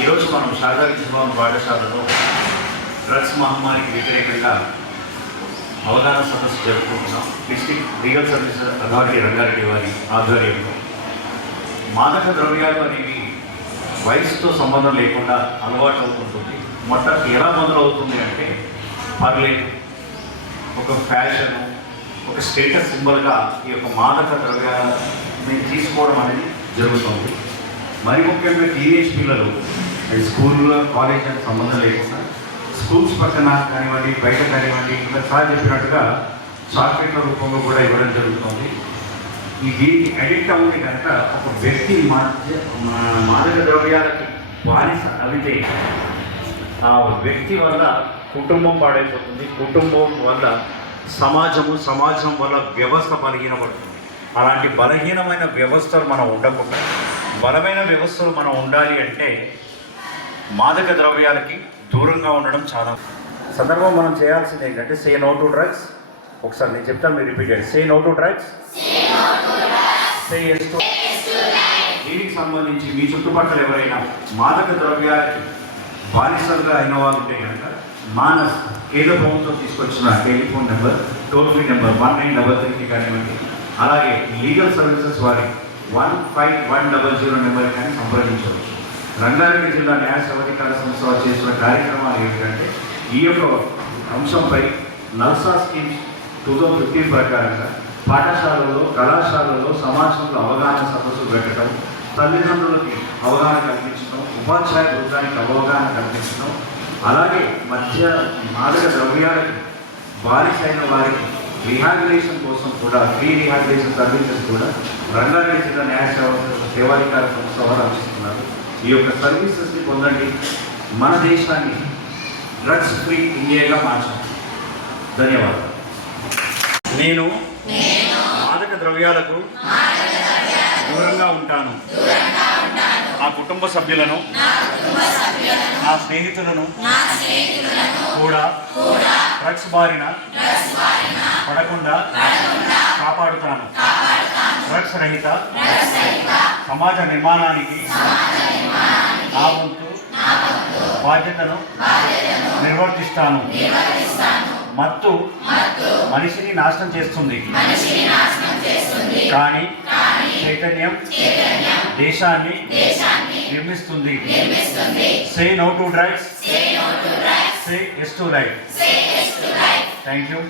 ఈరోజు మనం శారదా శిశుభవన్ పాఠశాలలో డ్రగ్స్ మహమ్మారికి వ్యతిరేకంగా అవగాహన సదస్సు జరుపుకుంటున్నాం. District legal services authority Rangareddy వారి ఆధ్వర్యంలో మాదక ద్రవ్యాలు అనేవి వయసుతో సంబంధం లేకుండా అలవాటు అవుతుంటుంది. ఎలా మొదలవుతుంది అంటే పర్లేదు ఒక ఫ్యాషన్, ఒక స్టేటస్ సింబల్గా ఈ యొక్క మాదక ద్రవ్యాన్ని తీసుకోవడం అనేది జరుగుతుంది. మరి ముఖ్యంగా టీనేజ్ పిల్లలు స్కూల్లో కాలేజ్ అని సంబంధం లేకుండా స్కూల్స్ పక్కన కానివ్వండి, బయట కానివ్వండి, ఇంకా సార్ చెప్పినట్టుగా చాక్లెట్ల రూపంలో కూడా ఇవ్వడం జరుగుతుంది. ఈ దీనికి అడిక్ట్ అవ్వని కనుక ఒక వ్యక్తి మాదక ద్రవ్యాలకి బానిస అయితే ఆ వ్యక్తి వల్ల కుటుంబం పాడైపోతుంది. కుటుంబం వల్ల సమాజం వల్ల వ్యవస్థ బలహీనపడుతుంది. అలాంటి బలహీనమైన వ్యవస్థలు మనం ఉండకుండా బలమైన వ్యవస్థలు మనం ఉండాలి అంటే మాదక ద్రవ్యాలకి దూరంగా ఉండడం చాలా సందర్భం. మనం చేయాల్సింది ఏంటంటే సే నో టు డ్రగ్స్. ఒకసారి నేను చెప్తాను, మీరు రిపీట్ చేయండి. Say no to drugs, say yes to. దీనికి సంబంధించి మీ చుట్టుపక్కల ఎవరైనా మాదక ద్రవ్యాలకి బానిసలుగా అయిన వాళ్ళు ఉంటే కనుక మానస్ కేంద్ర ప్రభుత్వం తీసుకొచ్చిన telephone number, toll free number 1933 కానివ్వండి, అలాగే లీగల్ సర్వీసెస్ వారి 1510 నెంబర్ కానీ సంప్రదించవచ్చు. రంగారెడ్డి జిల్లా న్యాయ సేవాధికార సంస్థ చేసిన కార్యక్రమాలు ఏమిటంటే ఈ యొక్క అంశంపై నల్సా స్కీమ్స్ 2015 ప్రకారంగా పాఠశాలలో, కళాశాలలో, సమాజంలో అవగాహన సదస్సులు పెట్టడం, తల్లిదండ్రులకి అవగాహన కల్పించడం, ఉపాధ్యాయ బృందానికి అవగాహన కల్పించడం, అలాగే మాదక ద్రవ్యాలకి బానిసైన వారికి రిహాబిలిటేషన్ కోసం కూడా ఫ్రీ రిహాబిలిటేషన్ సర్వీసెస్ కూడా రంగారెడ్డి జిల్లా న్యాయ సేవాధికార సంస్థ వారు అందిస్తున్నారు. ఈ యొక్క సర్వీసెస్ని పొందండి. మన దేశాన్ని డ్రగ్స్ ఫ్రీ ఇండియాగా మార్చాలి. ధన్యవాదాలు. నేను మాదక ద్రవ్యాలకు దూరంగా ఉంటాను. నా కుటుంబ సభ్యులను, నా స్నేహితులను కూడా డ్రగ్స్ బారిన పడకుండా కాపాడుతాను. డ్రగ్స్ రహిత సమాజ నిర్మాణానికి నా వంతు బాధ్యతను నిర్వర్తిస్తాను. మత్తు మనిషిని నాశనం చేస్తుంది, కానీ చైతన్యం దేశాన్ని నిర్మిస్తుంది. Say no to drugs, say yes to life. Thank you.